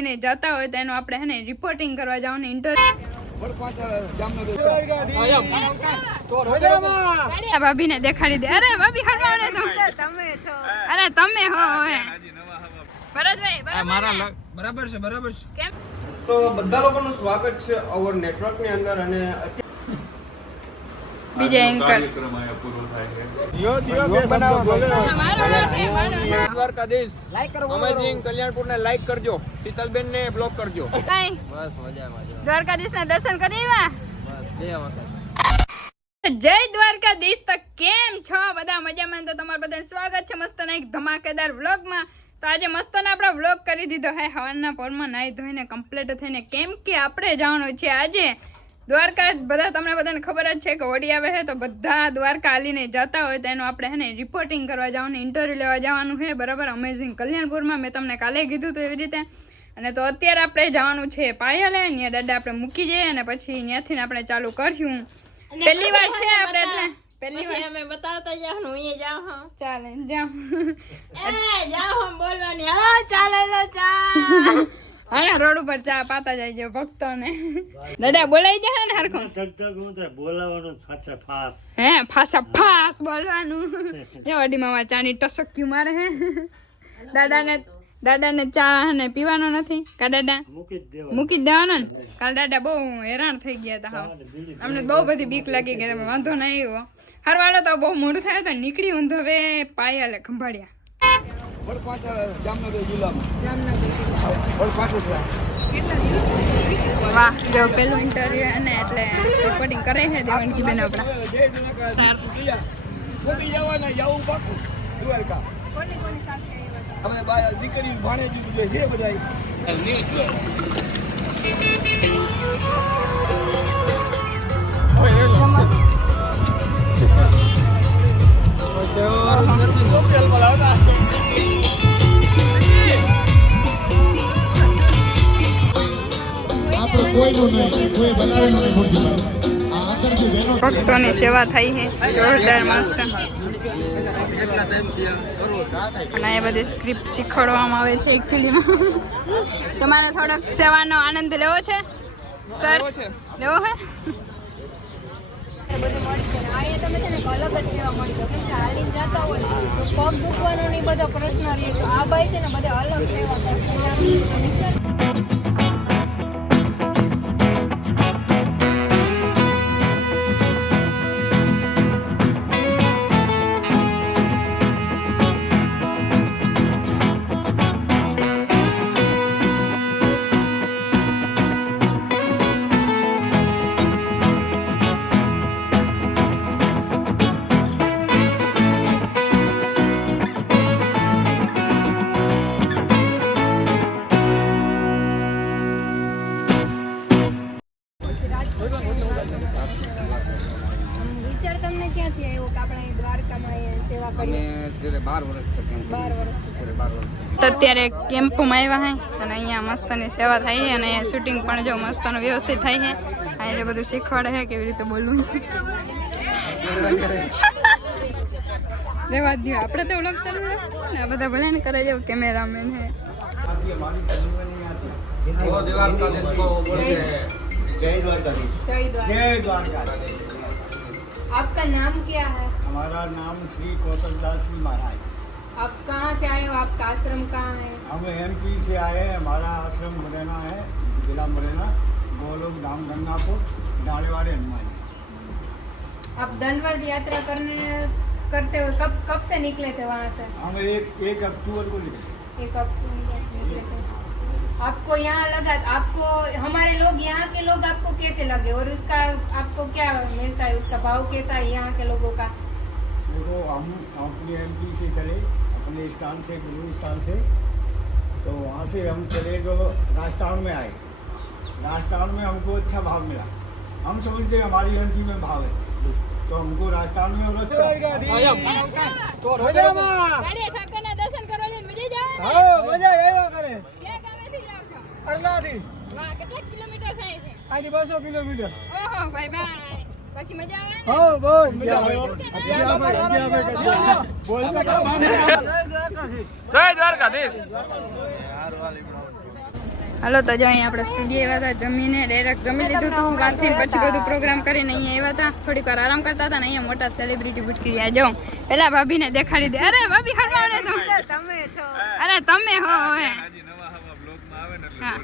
ને જતા હોય તો એનું આપણે હે ને રિપોર્ટિંગ કરવા જવાનું ઇન્ટરવ્યુ ભાભી ને દેખાડી દે. અરે ભાભી હરવાડે તમે છો. અરે તમે હો ભરતભાઈ બરાબર છે કેમ તો બધા લોકોનું સ્વાગત છે અવર નેટવર્ક ની અંદર. અને બીજા એન્કર દ્વારકાધીશ લાઈક કરો, અમેઝિંગ કલ્યાણપુર ને લાઈક કરજો, શીતલબેન ને બ્લોક કરજો. બસ મજામાં. દ્વારકાધીશ ના દર્શન કરી આવ્યા. બસ 2 વખત. જય દ્વારકાધીશ. તો કેમ છો બધા? મજામાં? તો તમારું બધાનું સ્વાગત છે મસ્ત ના એક ધમાકેદાર વ્લોગમાં. તો આજે મસ્ત ને આપણે વ્લોગ કરી દીધો હે હવારના પોરમાં નાઈ ધોઈને કમ્પ્લીટ થઈને, કેમ કે આપણે જવાનું છે આજે દ્વારકા. તમને બધાને ખબર જ છે કે હોળી આવે છે તો બધા દ્વારકા હાલીને જતા હોય તો એનું આપણે હે ને રિપોર્ટિંગ કરવા જવાનું, ઇન્ટરવ્યુ લેવા જવાનું છે બરાબર, અમેઝિંગ કલ્યાણપુરમાં. મેં તમને કાલે કીધું હતું એવી રીતે. અને તો અત્યારે આપણે જવાનું છે પાયલે, ત્યાં દાદા આપણે મૂકી જઈએ અને પછી ત્યાંથી આપણે ચાલુ કરશું. પહેલી વાર છે આપણે એટલે પહેલી વાર અમે બતાવતા જાઉં હું એ જાઉં હા ચાલે જાઉં એ જાઉં બોલવાની હા ચાલે લો ચા હા રોડ ઉપર ચા પાતા જાય છે ભક્તોને. દાદા બોલાઈ જાય ને હરખું બોલાવાનું ફાસ હે ફાસા ફાસ બોલવાનું. જો અડી મામા ચાની ટસક્યું મારે હે. દાદાને ચા ને પીવાનો નથી કા દાદા? મૂકી જ દેવાનો ને. કાલ દાદા બહુ હેરાન થઈ ગયા હતા. અમને બહુ બધી બીક લાગી ગઈ. તમે વાંધો ના આવ્યો હરવાળો તો બહુ મોડું થાય તો નીકળી ઊંધો હવે પાયલે ખંભાળ્યા. વાહ જો પેલું ઇન્ટરવ્યુ હે ને એટલે રિપોર્ટિંગ કરે છે દેવાનકી બેન આપણા સર. હવે દીકરી ભાણે દીધું છે બધા ભક્તોની સેવા થઈ છે જોરદાર મસ્ત. અને એ બધી સ્ક્રિપ્ટ શીખવાડવામાં આવે છે એકચ્યુઅલીમાં. તમારે થોડોક સેવાનો આનંદ લેવો છે સર? લેવો હે? તમે છે ને અલગ જ લેવા મળી દો કેમ કે હાલીને જતા હોય તો પગ દુખવાનો ને બધો પ્રશ્ન રહે. તો આ ભાઈ છે ને બધા અલગ લેવા. વિચાર તમને ક્યાંથી આવ્યો કે આપણે દ્વારકામાં સેવા કરીએ? 12 વર્ષ. અત્યારે કેમ્પમાં આવ્યા હે અને અહીંયા મસ્તની સેવા થાય છે અને અહીંયા શૂટિંગ પણ જો મસ્તનું વ્યવસ્થિત થાય છે. આ એટલે બધું શીખવાડે છે કેવી રીતે બોલવું. રેવા દો આપણે તો વ્લોગ ચાલુ રાખો ને. બધા ભલે ને કરે જેવું કેમેરામેન હે. जय द्वारकाधीश। जय द्वारकाधीश। आपका नाम क्या है? हमारा नाम श्री कौतुकदास जी महाराज। आप कहाँ से आए हो? आपका आश्रम कहाँ है? हम एमपी से आए हैं। हमारा आश्रम मुरैना है, जिला मुरैना, गोलोक धाम गंगापुर, डालेवाड़े हनुमान। आप धनवड़ यात्रा करते हो कब से निकले थे वहाँ से? हम 1 अक्टूबर को निकले। 1 अक्टूबर निकले थे। आपको यहाँ लगा, आपको हमारे लोग यहाँ के लोग आपको कैसे लगे और उसका आपको क्या मिलता है, उसका भाव कैसा है यहाँ के लोगों का? देखो हम अपने एमपी से चले, अपने स्थान से, गुरु स्थान से, तो वहाँ से हम चले तो राजस्थान में आए। राजस्थान में हमको अच्छा भाव मिला। हम समझते हमारी एमपी में भाव है तो हमको राजस्थान में और अच्छा અરલાથી. વાહ કેટલા કિલોમીટર થાય છે? આથી 200 કિલોમીટર. ઓહો ભાઈ ભાઈ બાકી મજા આવે? હા બહુ મજા આવે. બોલતા કા માને. જય દ્વારકાધીશ. હાલો તો જો અહીં આપણે સ્ટુડિયો આવ્યા હતા, જમીને ડાયરેક્ટ જમી લીધું હતું, વાંચીને પછી બધું પ્રોગ્રામ કરીને અહીંયા આવ્યા હતા, થોડીક વાર આરામ કરતા હતા ને અહીંયા મોટા સેલિબ્રિટી ભૂટકી આ જાઉં પેલા ભાભીને દેખાડી દે. અરે ભાભી હરમાવડે તમે છો. અરે તમે હો હવે હા.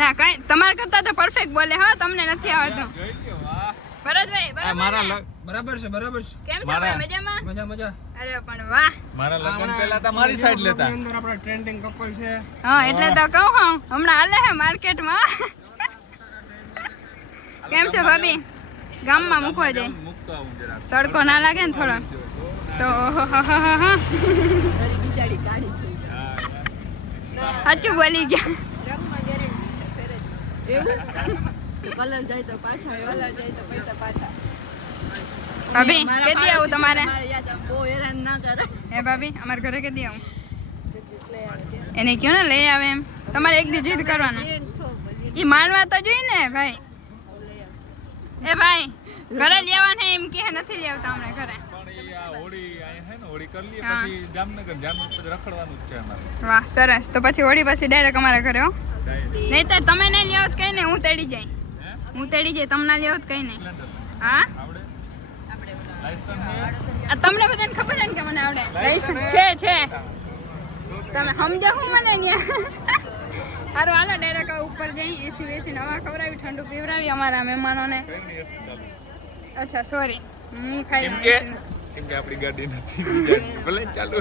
ના કઈ તમારા કરતા તો પરફેક્ટ બોલે હા, તમને નથી આવડતું. ભરતભાઈ બરાબર છે બરાબર છે. કેમ છો ભાઈ? મજામાં? મજા. અરે પણ વાહ. મારા લગ્ન પહેલા તો મારી સાઈડ લેતા. અંદર આપણા ટ્રેન્ડિંગ કપલ છે. હા એટલે તો કહું હું હમણાં હાલે હે માર્કેટમાં. કેમ છો ભાભી? ગામમાં મૂકવા જાય તડકો ના લાગે ને થોડો તો સાચું બોલી ગયા. ભાભી કેદી આવું તમારે? હે ભાભી અમારા ઘરે કેદી આવું? એને કયો ને લઈ આવે એમ. તમારે એક દી જીદ કરવાનું. ઈ માનવા તો જોઈએ ને ભાઈ. એ ભાઈ ઘરે લેવાને એમ કે નથી લેવતા અમને ઘરે. વાહ સરસ. તો પછી હોળી પછી ડાયરેક્ટ અમારા ઘરે હો. નહીં તો તમે નહીં લેવો તો કઈ નહીં, હું તેડી જાય. હું તેડી જાય, તમને લેવો તો કઈ નહીં. હા તમને બધાને ખબર છે ને કે મને આવડે. લાયસન્સ છે તમે સમજો હું મને અહીંયા. સારું હાલો ડાયરેક્ટ ઉપર જઈ એસી વેસી નવા ખવડાવી ઠંડુ પીવડાવી અમારા મહેમાનોને. અચ્છા સોરી હું ખાઈ કેમ કે આપણી ગાડી નથી બીજાની. ભલે ચાલુ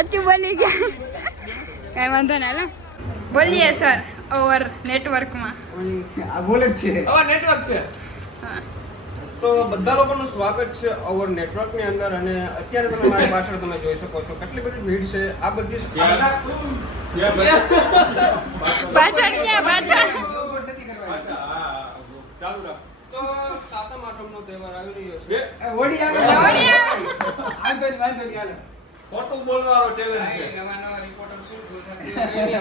અચ્છું બોલી ગયા. કઈ વાંધો નહીં હાલો બોલીએ સર ઓવર નેટવર્કમાં. આ બોલે જ છે. હવે નેટવર્ક છે. હા તો બધા લોકોનું સ્વાગત છે અવર નેટવર્કની અંદર. અને અત્યારે તમે મારી પાછળ તમે જોઈ શકો છો કેટલી બધી ભીડ છે. આ બધી પાછળ ક્યાં પાછળ? ચાલુ રાખ. તો સાતમ આઠમનો તહેવાર આવી રહ્યો છે. ખોટું બોલવાનો ચેલેન્જ છે.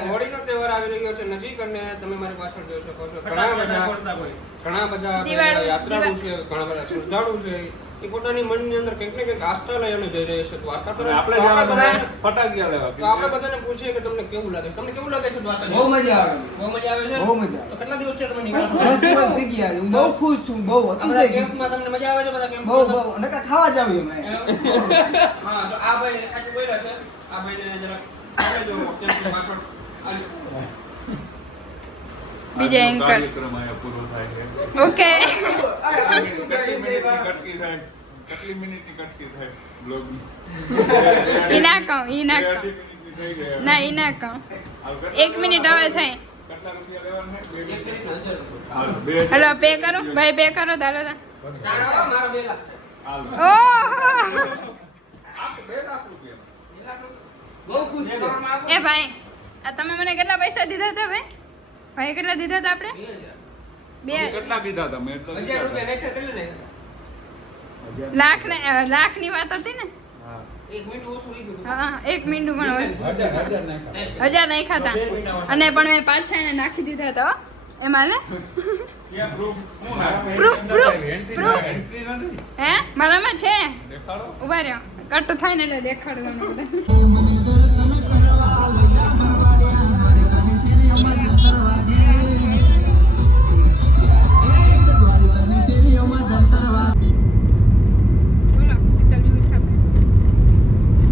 હોળીનો તહેવાર આવી રહ્યો છે નજીક અને તમે મારી પાછળ જોઈ શકો છો ઘણા બધા યાત્રાળુ છે, ઘણા બધા શ્રદ્ધાળુ છે. એ પોતાની મનની અંદર કંઈક ને કંઈક આસ્થા લઈ અને જઈ રહ્યા છે દ્વારકા તરફ. આપણે ફટાકિયા લેવા. તો આપણે બધાને પૂછીએ કે તમને કેવું લાગે? તમને કેવું લાગે છે દ્વારકા? બહુ મજા આવે. બહુ મજા આવે છે. બહુ મજા તો કેટલા દિવસથી તમે નીકળ્યા છો? 10 દિવસ થઈ ગયા. હું બહુ ખુશ છું. બહુ આ બધા અતિશય ખુશ. કેમ્પમાં તમને મજા આવે છે? બધા કેમ્પ બહુ નકર ખાવા જ આવી અમે. હા તો આ ભાઈ સાચું બોલ્યા છે. આ ભાઈને જરા આગળ જો કેમ્પની પાછળ બીજા એન્કર કાર્યક્રમ આયા પૂરો થાય છે. ઓકે. કેટલી મિનિટની કટકી થાય બ્લોગની? ઈ ના કહું ના ઈ ના કહું. 1 મિનિટ હવે થઈ. કેટલા રૂપિયા લેવાના છે? 1 મિનિટ હલો પે કરો ભાઈ, પે કરો દાલો દા. મારા 2 લાખ. ઓહ બહુ ખુશ છે. એ ભાઈ આ તમે મને કેટલા પૈસા દીધા હતા ભાઈ? ભાઈ કેટલા દીધા હતા આપણે? કેટલા કીધા હતા? મેં તો 1000 રૂપિયા નાખ્યા કરી ને. લાખ ની વાત હતી ને? 1 મિનિટ ઓછું રહી ગયું. હા 1 મિનિટ પણ હોય 1000 નહીં ખાતા. અને પણ મેં પાછા એને નાખી દીધા હતા હો. એમાં ને ક્યાં પ્રૂફ? પ્રૂફ એન્ટ્રી નથી. હે મારામાં છે. દેખાડો. ઉભા રહ્યો કટ થાય ને એટલે દેખાડું તમને બધા.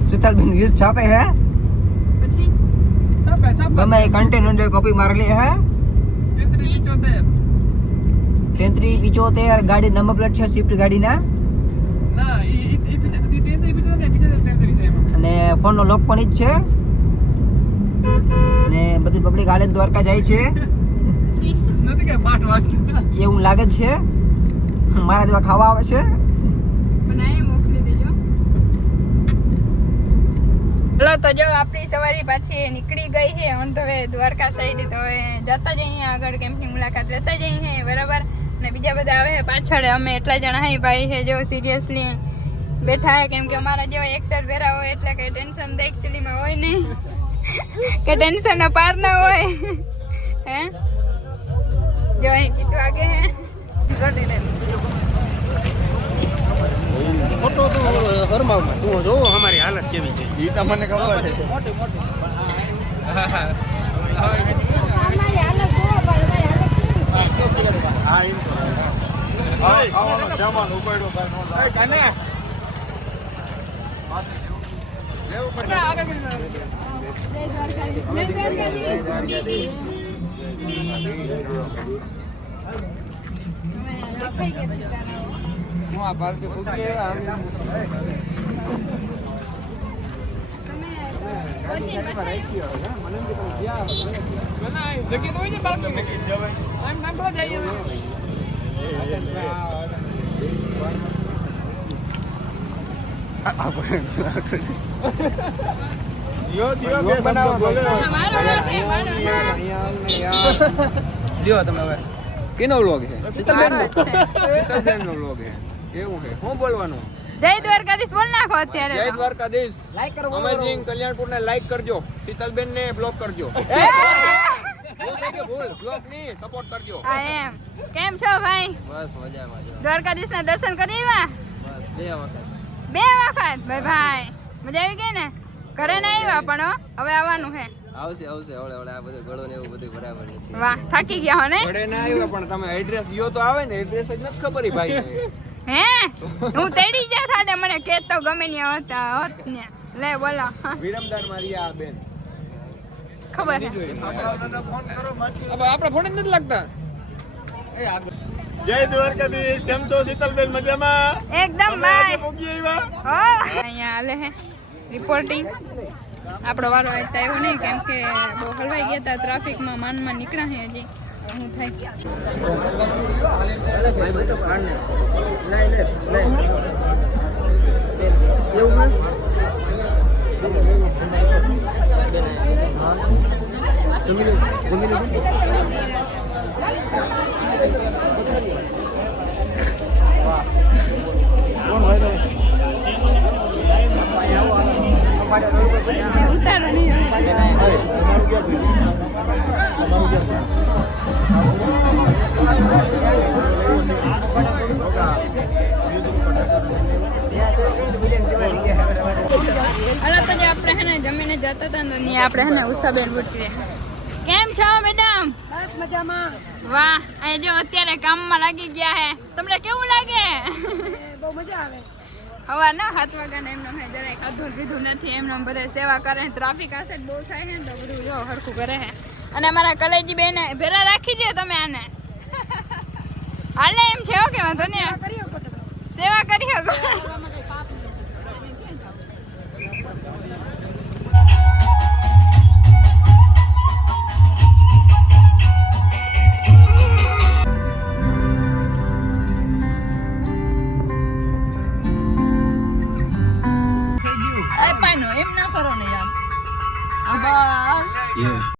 शीतलबेन व्यूज छापे है પછી गमे कंटेनर कॉपी मार ली है 3375 गाड़ी नंबर प्लेट છે સ્વિફ્ટ ગાડીના અને ફોનનો લોક પણ ઈ જ છે અને બધી પબ્લિક હાલે દ્વારકા જાય છે એવું લાગે છે. મારા જેવા ખાવા આવે છે. બનાવી મોકલી દેજો. ચલો તો જો આપણી સવારી પાછી નીકળી ગઈ છે on the way Dwarka side. તો હવે જતા જઈએ આગળ કેમ્પની મુલાકાત લેતા જઈએ બરાબર. અને બીજા બધા આવે છે પાછળ. અમે એટલા જણા હે ભાઈ છે જો સિરિયસલી બેઠા હે કેમ કે અમારા જેવા એક્ટર ભેરા હોય એટલે કઈ ટેન્શન તો એકચ્યુઅલીમાં હોય નહીં કે ટેન્શન પાર ના હોય હે. જો અહીં કીધું આગે હે ફોટો તો હરમાવમાં તું જો અમારી હાલત કેવી છે. ઈ તો મને ખબર છે. મોટી મોટી હા જય દ્વારકાધીશ. જય દ્વારકાધીશ. અમે દેખાઈ ગયા સીતારામ. લ્યો તમે હવે કેનો વ્લોગ છે? મારો જ છે. શીતલબેન નો વ્લોગ છે. એવું છે. શું બોલવાનું? જય દ્વારકાધીશ બોલ નાખો અત્યારે જય તો. દ્વારકાધીશ. લાઈક કરો, અમેઝિંગ કલ્યાણપુર ને લાઈક કરજો. શીતલબેન ને બ્લોક કરજો. ભૂલ થઈ ગઈ, ભૂલ. બ્લોક નહીં, સપોર્ટ કરજો. આ એમ કેમ છો ભાઈ? બસ મજામાં જો. દ્વારકાધીશ ના દર્શન કરી આવ્યા? બસ 2 વખત. 2 વખત ભાઈ મજા આવી ગઈ ને? ઘરે ના આવ્યા પણ હો, હવે આવવાનું છે. આવશે આવશે હવે આ બધું ગળો ને એવું બધું બરાબર નથી. વાહ થાકી ગયા હો ને? ઘરે ના આવ્યા પણ તમે એડ્રેસ ગયો તો આવે ને, એડ્રેસ જ નથી ખબર ઈ ભાઈ. હે હું તેડી જા થાડે મને કેત તો ગમે ને હતા હોત ને. લે બોલો વિરમદાર મારિયા બેન. ખબર છે. આપણા ફોન જ નથી લાગતા. જય દ્વારકાધીશ. કેમ છો શીતલબેન? મજામાં? એકદમ ભાઈ પોગી આવ્યા? હો અહીંયા હાલે હે રિપોર્ટિંગ. આપણો વારો આવતા એવું નહીં કેમ કે બહુ હલવાઈ ગયા હતા ટ્રાફિકમાં. માનમાં નીકળ્યા છે હજી શું થાય. ઉતારો નહીં હાલો તો જે આપણે હે ને જમીને જતા હતા ને ત્યાં આપણે હે ને ઉષાબેન બુટરી. કેમ છો મેડમ? બસ મજામાં. વાહ અહીં જો અત્યારે કામમાં લાગી ગયા હે. તમને કેવું લાગે? બહુ મજા આવે. હવા ના 7 વાગ્યાને એમને મેં જરાય ખાધું પીધું નથી. એમને બધે સેવા કરે. ટ્રાફિક આશે બહુ થાય છે ને તો બધું જો હરખું કરે છે. અને અમારા કલેજી બેને ભેરા રાખી દે તમે આને. હાલે એમ છે કે વાંધો ને સેવા કરી શકો. એમ ના કરો ને યાર. બસ